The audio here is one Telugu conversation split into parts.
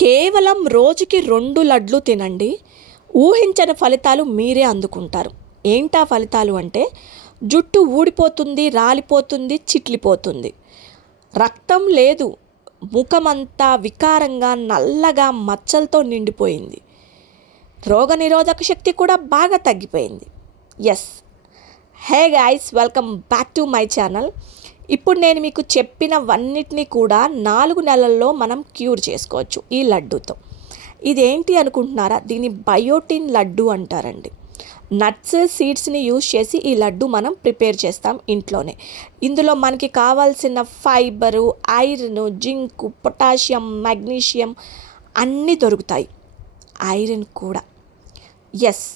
కేవలం రోజుకి 2 లడ్లు తినండి. ఊహించని ఫలితాలు మీరే అందుకుంటారు. ఏంటా ఫలితాలు అంటే జుట్టు ఊడిపోతుంది, రాలిపోతుంది, చిట్లిపోతుంది. రక్తం లేదు. ముఖమంతా వికారంగా నల్లగా మచ్చలతో నిండిపోయింది. రోగనిరోధక శక్తి కూడా బాగా తగ్గిపోయింది. Yes, hey guys, welcome back to my channel. ఇప్పుడు నేను మీకు చెప్పినవన్నిటినీ కూడా 4 నెలల్లో మనం క్యూర్ చేసుకోవచ్చు ఈ లడ్డూతో. ఇదేంటి అనుకుంటున్నారా? దీన్ని బయోటిన్ లడ్డు అంటారండి. నట్స్, సీడ్స్ని యూజ్ చేసి ఈ లడ్డు మనం ప్రిపేర్ చేస్తాం ఇంట్లోనే. ఇందులో మనకి కావాల్సిన fibre, iron, zinc, potassium, magnesium అన్నీ దొరుకుతాయి. ఐరన్ కూడా. ఎస్,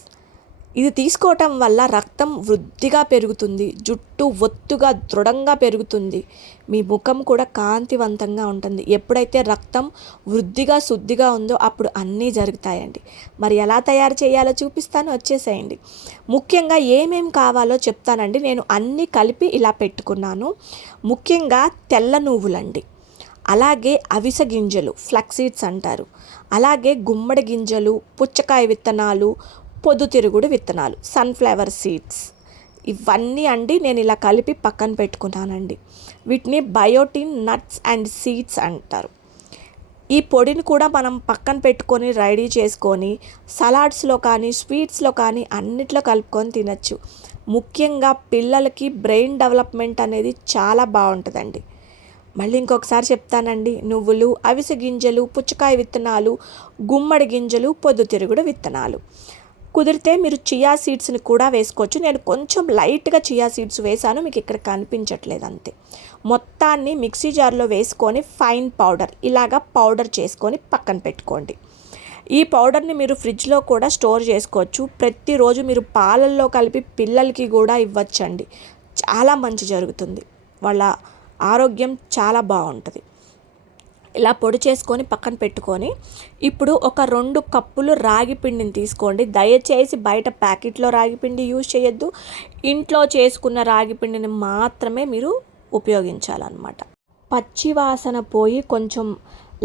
ఇది తీసుకోవటం వల్ల రక్తం వృద్ధిగా పెరుగుతుంది, జుట్టు ఒత్తుగా దృఢంగా పెరుగుతుంది, మీ ముఖం కూడా కాంతివంతంగా ఉంటుంది. ఎప్పుడైతే రక్తం వృద్ధిగా శుద్ధిగా ఉందో అప్పుడు అన్నీ జరుగుతాయండి. మరి ఎలా తయారు చేయాలో చూపిస్తాను, వచ్చేసేయండి. ముఖ్యంగా ఏమేం కావాలో చెప్తానండి. నేను అన్నీ కలిపి ఇలా పెట్టుకున్నాను. ముఖ్యంగా తెల్ల నువ్వులండి, అలాగే అవిసె గింజలు, ఫ్లక్సీడ్స్ అంటారు, అలాగే గుమ్మడి గింజలు, పుచ్చకాయ విత్తనాలు, పొద్దుతిరుగుడు విత్తనాలు, సన్ఫ్లవర్ సీడ్స్, ఇవన్నీ అండి నేను ఇలా కలిపి పక్కన పెట్టుకున్నానండి. వీటిని బయోటిన్ నట్స్ అండ్ సీడ్స్ అంటారు. ఈ పొడిని కూడా మనం పక్కన పెట్టుకొని రెడీ చేసుకొని సలాడ్స్లో కానీ స్వీట్స్లో కానీ అన్నిట్లో కలుపుకొని తినచ్చు. ముఖ్యంగా పిల్లలకి బ్రెయిన్ డెవలప్మెంట్ అనేది చాలా బాగుంటుందండి. మళ్ళీ ఇంకొకసారి చెప్తానండి. నువ్వులు, అవిసె గింజలు, పుచ్చకాయ విత్తనాలు, గుమ్మడి గింజలు, పొద్దుతిరుగుడు విత్తనాలు. కుదిరితే మీరు చియా సీడ్స్ని కూడా వేసుకోవచ్చు. నేను కొంచెం లైట్గా చియా సీడ్స్ వేసాను, మీకు ఇక్కడ కనిపించట్లేదు అంతే. మొత్తాన్ని మిక్సీ జార్లో వేసుకొని ఫైన్ పౌడర్ ఇలాగా పౌడర్ చేసుకొని పక్కన పెట్టుకోండి. ఈ పౌడర్ని మీరు ఫ్రిడ్జ్లో కూడా స్టోర్ చేసుకోవచ్చు. ప్రతిరోజు మీరు పాలల్లో కలిపి పిల్లలకి కూడా ఇవ్వచ్చండి. చాలా మంచి జరుగుతుంది, వాళ్ళ ఆరోగ్యం చాలా బాగుంటుంది. ఇలా పొడి చేసుకొని పక్కన పెట్టుకొని ఇప్పుడు ఒక 2 కప్పులు రాగి పిండిని తీసుకోండి. దయచేసి బయట ప్యాకెట్లో రాగి పిండి యూజ్ చేయొద్దు. ఇంట్లో చేసుకున్న రాగి పిండిని మాత్రమే మీరు ఉపయోగించాలన్నమాట. పచ్చి వాసన పోయి కొంచెం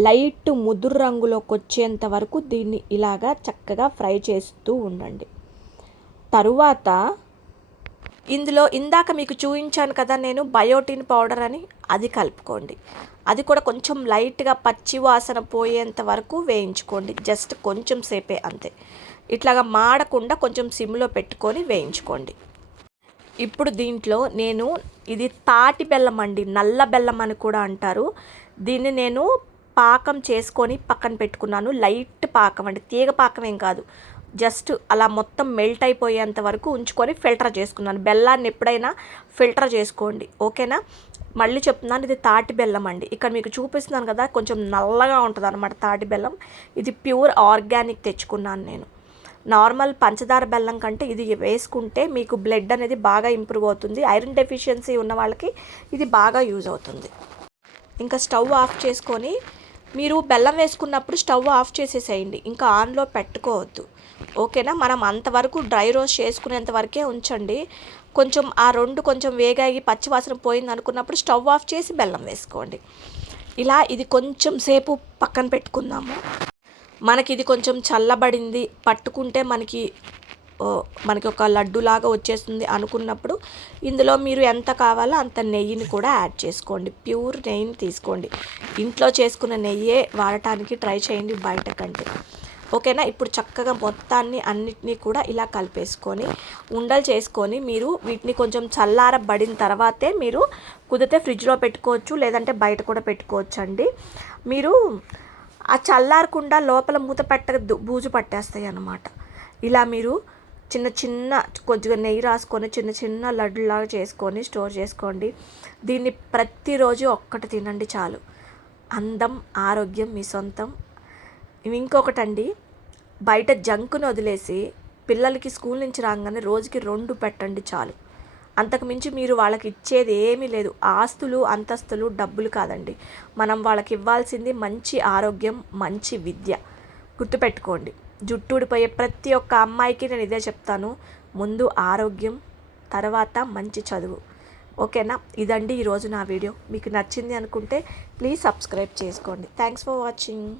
లైట్ ముదురు రంగులోకి వచ్చేంత వరకు దీన్ని ఇలాగా చక్కగా ఫ్రై చేస్తూ ఉండండి. తరువాత ఇందులో ఇందాక మీకు చూపించాను కదా నేను బయోటిన్ పౌడర్ అని, అది కలుపుకోండి. అది కూడా కొంచెం లైట్గా పచ్చి వాసన పోయేంత వరకు వేయించుకోండి. జస్ట్ కొంచెం సేపే అంతే. ఇట్లాగా మాడకుండా కొంచెం సిమ్లో పెట్టుకొని వేయించుకోండి. ఇప్పుడు దీంట్లో నేను ఇది తాటి బెల్లం అండి, నల్ల బెల్లం అని కూడా అంటారు. దీన్ని నేను పాకం చేసుకొని పక్కన పెట్టుకున్నాను. లైట్ పాకం అండి, తీగ పాకం ఏం కాదు. జస్ట్ అలా మొత్తం మెల్ట్ అయిపోయేంత వరకు ఉంచుకొని ఫిల్టర్ చేసుకున్నాను. బెల్లాన్ని ఎప్పుడైనా ఫిల్టర్ చేసుకోండి, ఓకేనా? మళ్ళీ చెప్తున్నాను, ఇది తాటి బెల్లం అండి. ఇక్కడ మీకు చూపిస్తున్నాను కదా, కొంచెం నల్లగా ఉంటుంది అనమాట తాటి బెల్లం. ఇది ప్యూర్ ఆర్గానిక్ తెచ్చుకున్నాను నేను. నార్మల్ పంచదార బెల్లం కంటే ఇది వేసుకుంటే మీకు బ్లడ్ అనేది బాగా ఇంప్రూవ్ అవుతుంది. ఐరన్ డెఫిషియన్సీ ఉన్న వాళ్ళకి ఇది బాగా యూజ్ అవుతుంది. ఇంకా స్టవ్ ఆఫ్ చేసుకొని మీరు బెల్లం వేసుకున్నప్పుడు స్టవ్ ఆఫ్ చేసేసేయండి, ఇంకా ఆన్లో పెట్టుకోవద్దు, ఓకేనా? మనం అంతవరకు డ్రై రోస్ట్ చేసుకునేంత వరకే ఉంచండి. కొంచెం ఆ 2 కొంచెం వేగాగి పచ్చివాసన పోయింది అనుకున్నప్పుడు స్టవ్ ఆఫ్ చేసి బెల్లం వేసుకోండి. ఇలా ఇది కొంచెం సేపు పక్కన పెట్టుకుందాము. మనకి ఇది కొంచెం చల్లబడింది, పట్టుకుంటే మనకి ఒక లడ్డులాగా వచ్చేస్తుంది అనుకున్నప్పుడు ఇందులో మీరు ఎంత కావాలో అంత నెయ్యిని కూడా యాడ్ చేసుకోండి. ప్యూర్ నెయ్యిని తీసుకోండి. ఇంట్లో చేసుకున్న నెయ్యే వాడటానికి ట్రై చేయండి బయట కంటే, ఓకేనా? ఇప్పుడు చక్కగా మొత్తాన్ని అన్నిటినీ కూడా ఇలా కలిపేసుకొని ఉండలు చేసుకొని మీరు వీటిని కొంచెం చల్లారబడిన తర్వాతే మీరు కుదిరితే ఫ్రిడ్జ్లో పెట్టుకోవచ్చు, లేదంటే బయట కూడా పెట్టుకోవచ్చు అండి. మీరు ఆ చల్లారకుండా లోపల మూత బూజు పట్టేస్తాయి అన్నమాట. ఇలా మీరు చిన్న కొద్దిగా నెయ్యి రాసుకొని చిన్న లడ్డులాగా చేసుకొని స్టోర్ చేసుకోండి. దీన్ని ప్రతిరోజు ఒక్కటి తినండి చాలు. అందం, ఆరోగ్యం మీ సొంతం. ఇంకొకటండి, బయట జంక్ను వదిలేసి పిల్లలకి స్కూల్ నుంచి రాగానే రోజుకి 2 పెట్టండి చాలు. అంతకుమించి మీరు వాళ్ళకి ఇచ్చేది ఏమీ లేదు. ఆస్తులు, అంతస్తులు, డబ్బులు కాదండి. మనం వాళ్ళకి ఇవ్వాల్సింది మంచి ఆరోగ్యం, మంచి విద్య. గుర్తుపెట్టుకోండి. జుట్టు ఊడిపోయే ప్రతి ఒక్క అమ్మాయికి నేను ఇదే చెప్తాను, ముందు ఆరోగ్యం, తర్వాత మంచి చదువు, ఓకేనా? ఇదండి ఈరోజు నా వీడియో. మీకు నచ్చింది అనుకుంటే ప్లీజ్ సబ్స్క్రైబ్ చేసుకోండి. Thanks for watching.